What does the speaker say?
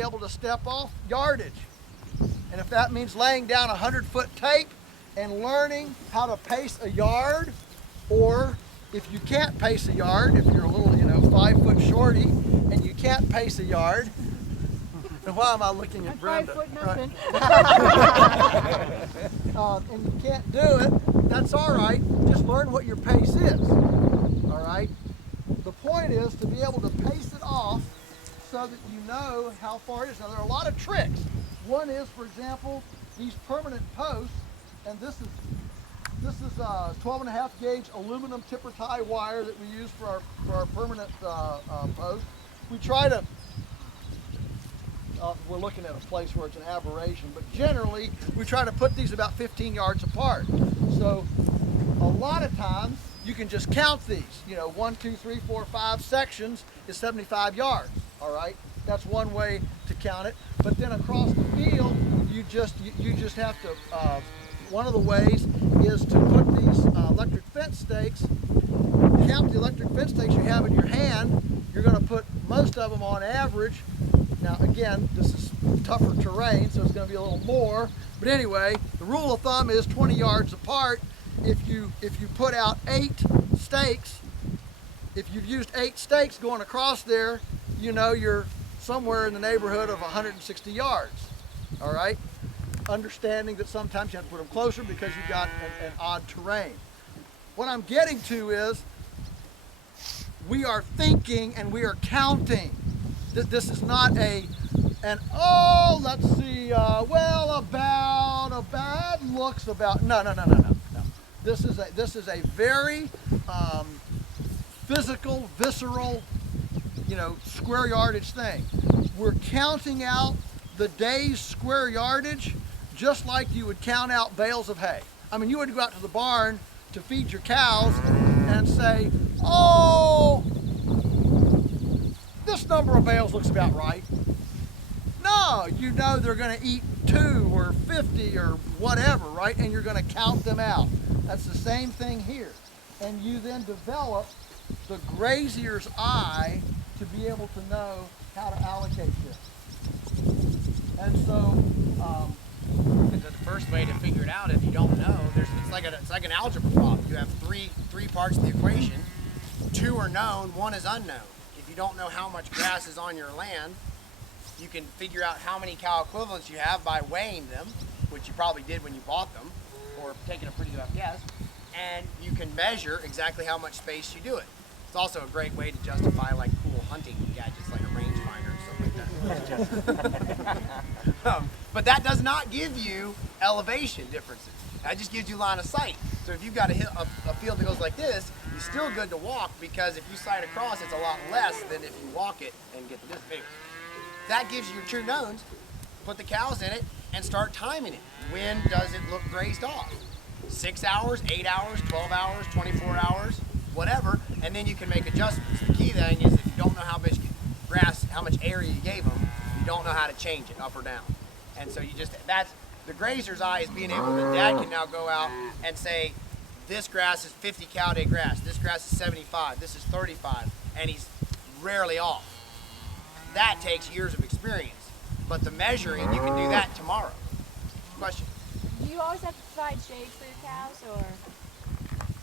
be able to step off yardage. And if that means laying down 100-foot tape and learning how to pace a yard, or if you can't pace a yard, if you're a little, 5-foot shorty and you can't pace a yard, and why am I looking at Brenda? 5 foot nothing. Right. And you can't do it, that's all right. Just learn what your pace is, all right? The point is to be able to pace it off so that you know how far it is. Now, there are a lot of tricks. One is, for example, these permanent posts, and this is 12.5 gauge aluminum tipper tie wire that we use for our permanent post. We try to, we're looking at a place where it's an aberration, but generally we try to put these about 15 yards apart. So a lot of times you can just count these, 1, 2, 3, 4, 5 sections is 75 yards, all right? That's one way to count it. But then across the field, you just have to, one of the ways is to put these electric fence stakes, count the electric fence stakes you have in your hand. You're going to put most of them on average. Now again, this is tougher terrain, so it's going to be a little more. But anyway, the rule of thumb is 20 yards apart. If you put out 8 stakes, if you've used 8 stakes going across there, you're somewhere in the neighborhood of 160 yards. All right? Understanding that sometimes you have to put them closer because you've got an odd terrain. What I'm getting to is we are thinking and we are counting. This is not let's see, no. This is a very physical, visceral, square yardage thing. We're counting out the day's square yardage just like you would count out bales of hay. I mean, you would go out to the barn to feed your cows and say, oh, this number of bales looks about right. No, they're going to eat 2 or 50 or whatever, right? And you're going to count them out. That's the same thing here. And you then develop the grazier's eye to be able to know how to allocate this. And so, the first way to figure it out, if you don't know, it's like an algebra problem. You have three parts of the equation. 2 are known, 1 is unknown. If you don't know how much grass is on your land, you can figure out how many cow equivalents you have by weighing them, which you probably did when you bought them, or taking a pretty rough guess, and you can measure exactly how much space you do it. It's also a great way to justify like cool hunting gadgets like a rangefinder and stuff like that. But that does not give you elevation differences. That just gives you line of sight. So if you've got a field that goes like this, you're still good to walk, because if you sight across, it's a lot less than if you walk it and get the distance. That gives you your true knowns. Put the cows in it and start timing it. When does it look grazed off? 6 hours, 8 hours, 12 hours, 24 hours, whatever, and then you can make adjustments. The key thing is if you don't know how much grass, how much area you gave them, you don't know how to change it up or down. And so that's the grazer's eye, is being able to, Dad can now go out and say, this grass is 50 cow day grass, this grass is 75, this is 35, and he's rarely off. That takes years of experience, but the measuring, you can do that tomorrow. Question? Do you always have to provide shade for your cows, or?